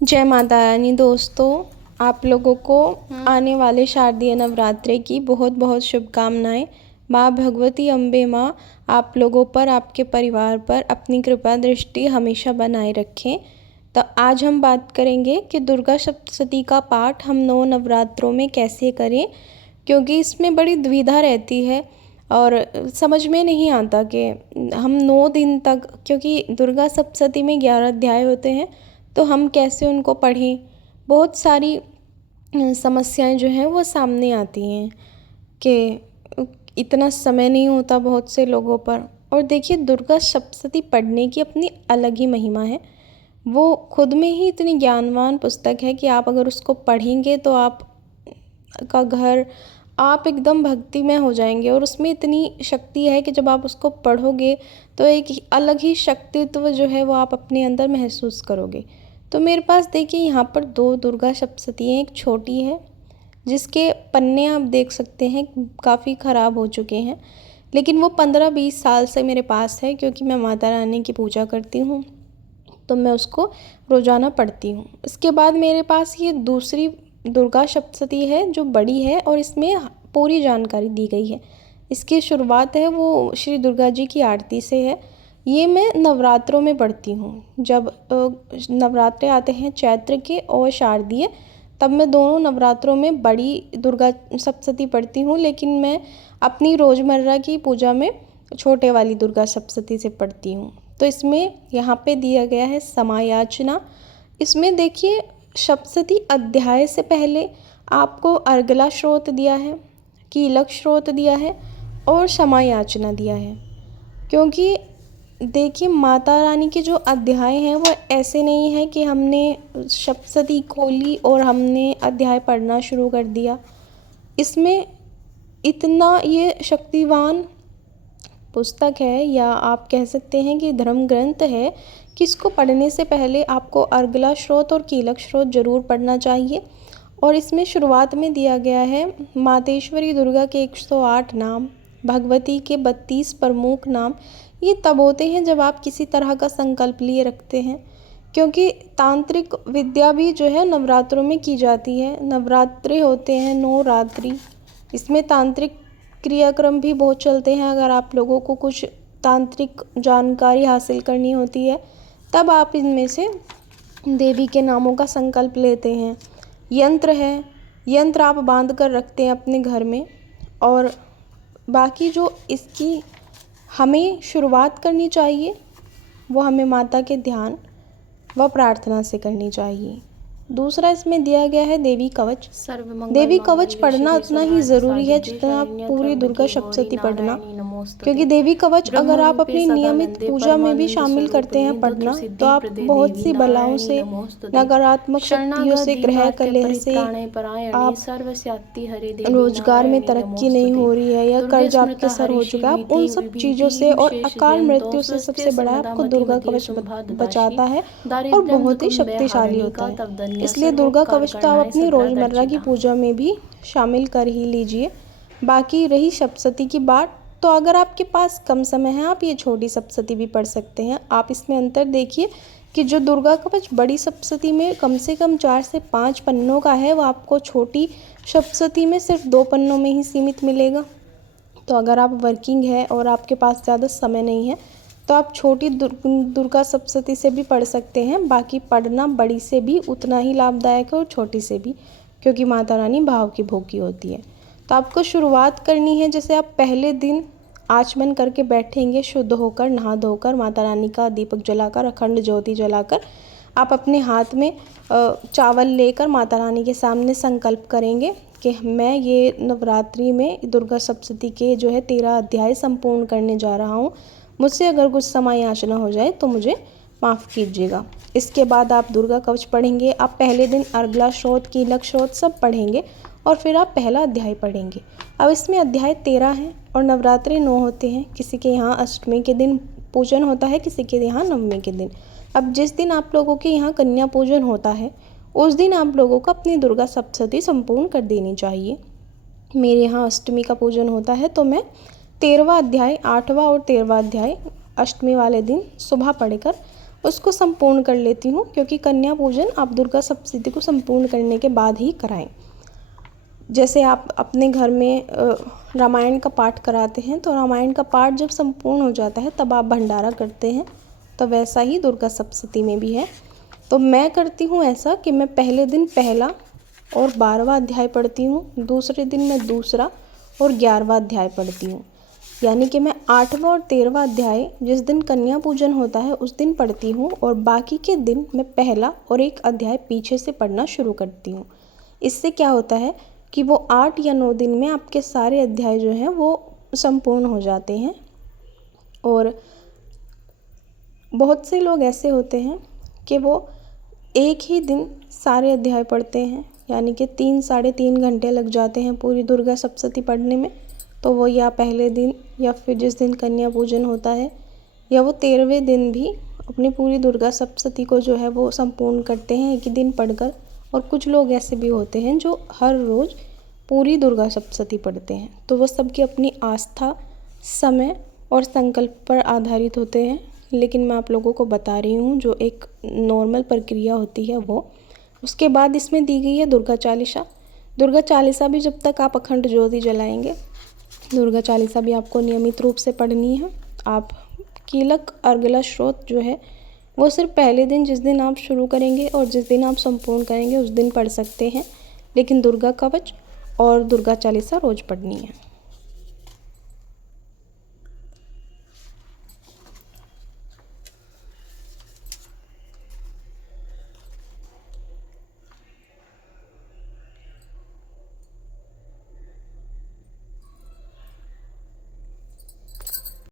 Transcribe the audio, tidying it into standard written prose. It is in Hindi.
जय माता रानी दोस्तों, आप लोगों को आने वाले शारदीय नवरात्रे की बहुत बहुत शुभकामनाएं। माँ भगवती अम्बे माँ आप लोगों पर, आपके परिवार पर अपनी कृपा दृष्टि हमेशा बनाए रखें। तो आज हम बात करेंगे कि दुर्गा सप्तशती का पाठ हम 9 नवरात्रों में कैसे करें, क्योंकि इसमें बड़ी दुविधा रहती है और समझ में नहीं आता कि हम 9 दिन तक, क्योंकि दुर्गा सप्तशती में 11 अध्याय होते हैं, तो हम कैसे उनको पढ़ें। बहुत सारी समस्याएं जो हैं वो सामने आती हैं कि इतना समय नहीं होता बहुत से लोगों पर। और देखिए, दुर्गा सप्तशती पढ़ने की अपनी अलग ही महिमा है। वो खुद में ही इतनी ज्ञानवान पुस्तक है कि आप अगर उसको पढ़ेंगे तो आप का घर, आप एकदम भक्तिमय हो जाएंगे। और उसमें इतनी शक्ति है कि जब आप उसको पढ़ोगे तो एक अलग ही शक्तित्व जो है वो आप अपने अंदर महसूस करोगे। तो मेरे पास देखिए यहाँ पर 2 दुर्गा सप्तशती हैं। एक छोटी है जिसके पन्ने आप देख सकते हैं काफ़ी ख़राब हो चुके हैं, लेकिन वो 15-20 साल से मेरे पास है, क्योंकि मैं माता रानी की पूजा करती हूँ तो मैं उसको रोज़ाना पढ़ती हूँ। इसके बाद मेरे पास ये दूसरी दुर्गा सप्तशती है जो बड़ी है और इसमें पूरी जानकारी दी गई है। इसकी शुरुआत है वो श्री दुर्गा जी की आरती से है। ये मैं नवरात्रों में पढ़ती हूँ। जब नवरात्रे आते हैं चैत्र के और शारदीय, तब मैं दोनों नवरात्रों में बड़ी दुर्गा सप्तशती पढ़ती हूँ, लेकिन मैं अपनी रोज़मर्रा की पूजा में छोटे वाली दुर्गा सप्तशती से पढ़ती हूँ। तो इसमें यहाँ पे दिया गया है समायाचना। इसमें देखिए, सप्तशती अध्याय से पहले आपको अर्गला श्रोत दिया है, कीलक श्रोत दिया है और समायाचना दिया है। क्योंकि देखिए, माता रानी के जो अध्याय हैं वो ऐसे नहीं है कि हमने सप्तशती खोली और हमने अध्याय पढ़ना शुरू कर दिया। इसमें इतना ये शक्तिवान पुस्तक है, या आप कह सकते हैं कि धर्म ग्रंथ है, कि इसको पढ़ने से पहले आपको अर्गला श्रोत और कीलक श्रोत ज़रूर पढ़ना चाहिए। और इसमें शुरुआत में दिया गया है मातेश्वरी दुर्गा के 108 नाम, भगवती के 32 प्रमुख नाम। ये तब होते हैं जब आप किसी तरह का संकल्प लिए रखते हैं, क्योंकि तांत्रिक विद्या भी जो है नवरात्रों में की जाती है। नवरात्रे होते हैं 9 रात्रि, इसमें तांत्रिक क्रियाक्रम भी बहुत चलते हैं। अगर आप लोगों को कुछ तांत्रिक जानकारी हासिल करनी होती है तब आप इनमें से देवी के नामों का संकल्प लेते हैं। यंत्र है, यंत्र आप बांध कर रखते हैं अपने घर में। और बाकी जो इसकी हमें शुरुआत करनी चाहिए वो हमें माता के ध्यान व प्रार्थना से करनी चाहिए। दूसरा इसमें दिया गया है देवी कवच। देवी कवच पढ़ना उतना ही ज़रूरी है जितना पूरी दुर्गा सप्तशती पढ़ना, क्योंकि देवी कवच अगर आप अपनी नियमित पूजा में भी शामिल करते हैं पढ़ना, तो आप बहुत सी बलाओं से, नकारात्मक शक्तियों से, ग्रह कलह से, आप रोजगार में तरक्की नहीं हो रही है या कर्ज आपके सर हो चुका है, आप उन सब चीज़ों से और अकाल मृत्यु से सबसे बड़ा आपको दुर्गा कवच बचाता है और बहुत ही शक्तिशाली होता है। इसलिए दुर्गा कवच तो आप अपनी रोज़मर्रा की पूजा में भी शामिल कर ही लीजिए। बाकी रही सप्तशती की बात, तो अगर आपके पास कम समय है आप ये छोटी सप्तशती भी पढ़ सकते हैं। आप इसमें अंतर देखिए कि जो दुर्गा कवच बड़ी सप्तशती में कम से कम 4 से 5 पन्नों का है, वो आपको छोटी सप्तशती में सिर्फ 2 पन्नों में ही सीमित मिलेगा। तो अगर आप वर्किंग है और आपके पास ज़्यादा समय नहीं है तो आप छोटी दुर्गा सप्तशती से भी पढ़ सकते हैं। बाकी पढ़ना बड़ी से भी उतना ही लाभदायक है और छोटी से भी, क्योंकि माता रानी भाव की भोगी होती है। तो आपको शुरुआत करनी है, जैसे आप पहले दिन आचमन करके बैठेंगे, शुद्ध होकर, नहा धोकर, माता रानी का दीपक जलाकर, अखंड ज्योति जलाकर, आप अपने हाथ में चावल लेकर माता रानी के सामने संकल्प करेंगे कि मैं ये नवरात्रि में दुर्गा सप्तशती के जो है 13 अध्याय संपूर्ण करने जा रहा हूँ। मुझसे अगर कुछ समायाचना हो जाए तो मुझे माफ़ कीजिएगा। इसके बाद आप दुर्गा कवच पढ़ेंगे। आप पहले दिन अर्गला श्रोत, कीलक श्रोत सब पढ़ेंगे और फिर आप पहला अध्याय पढ़ेंगे। अब इसमें अध्याय 13 हैं और नवरात्रि 9 होते हैं। किसी के यहाँ अष्टमी के दिन पूजन होता है, किसी के यहाँ नवमी के दिन। अब जिस दिन आप लोगों के यहाँ कन्या पूजन होता है उस दिन आप लोगों को अपनी दुर्गा सप्तशती संपूर्ण कर देनी चाहिए। मेरे यहाँ अष्टमी का पूजन होता है तो मैं 13वां अध्याय, 8वां और 13वां अध्याय अष्टमी वाले दिन सुबह पढ़कर उसको संपूर्ण कर लेती हूँ, क्योंकि कन्या पूजन आप दुर्गा सप्तशती को संपूर्ण करने के बाद ही कराएं। जैसे आप अपने घर में रामायण का पाठ कराते हैं, तो रामायण का पाठ जब संपूर्ण हो जाता है तब आप भंडारा करते हैं, तो वैसा ही दुर्गा सप्तशती में भी है। तो मैं करती हूँ ऐसा कि मैं पहले दिन पहला और 12वां अध्याय पढ़ती हूँ, दूसरे दिन मैं दूसरा और 11वां अध्याय पढ़ती हूँ। यानी कि मैं 8वां और 13वां अध्याय जिस दिन कन्या पूजन होता है उस दिन पढ़ती हूँ, और बाकी के दिन मैं पहला और एक अध्याय पीछे से पढ़ना शुरू करती हूँ। इससे क्या होता है कि वो 8 या 9 दिन में आपके सारे अध्याय जो हैं वो संपूर्ण हो जाते हैं। और बहुत से लोग ऐसे होते हैं कि वो एक ही दिन सारे अध्याय पढ़ते हैं, यानी कि 3 साढ़े 3 घंटे लग जाते हैं पूरी दुर्गा सप्तशती पढ़ने में। तो वो या पहले दिन या फिर जिस दिन कन्या पूजन होता है, या वो 13वें दिन भी अपनी पूरी दुर्गा सप्तशती को जो है वो संपूर्ण करते हैं एक ही दिन पढ़कर। और कुछ लोग ऐसे भी होते हैं जो हर रोज़ पूरी दुर्गा सप्तशती पढ़ते हैं। तो वो सबकी अपनी आस्था, समय और संकल्प पर आधारित होते हैं, लेकिन मैं आप लोगों को बता रही हूँ जो एक नॉर्मल प्रक्रिया होती है वो। उसके बाद इसमें दी गई है दुर्गा चालीसा। दुर्गा चालीसा भी जब तक आप अखंड ज्योति जलाएंगे, दुर्गा चालीसा भी आपको नियमित रूप से पढ़नी है। आप कीलक अर्गला स्रोत जो है वो सिर्फ पहले दिन जिस दिन आप शुरू करेंगे और जिस दिन आप संपूर्ण करेंगे उस दिन पढ़ सकते हैं, लेकिन दुर्गा कवच और दुर्गा चालीसा रोज़ पढ़नी है।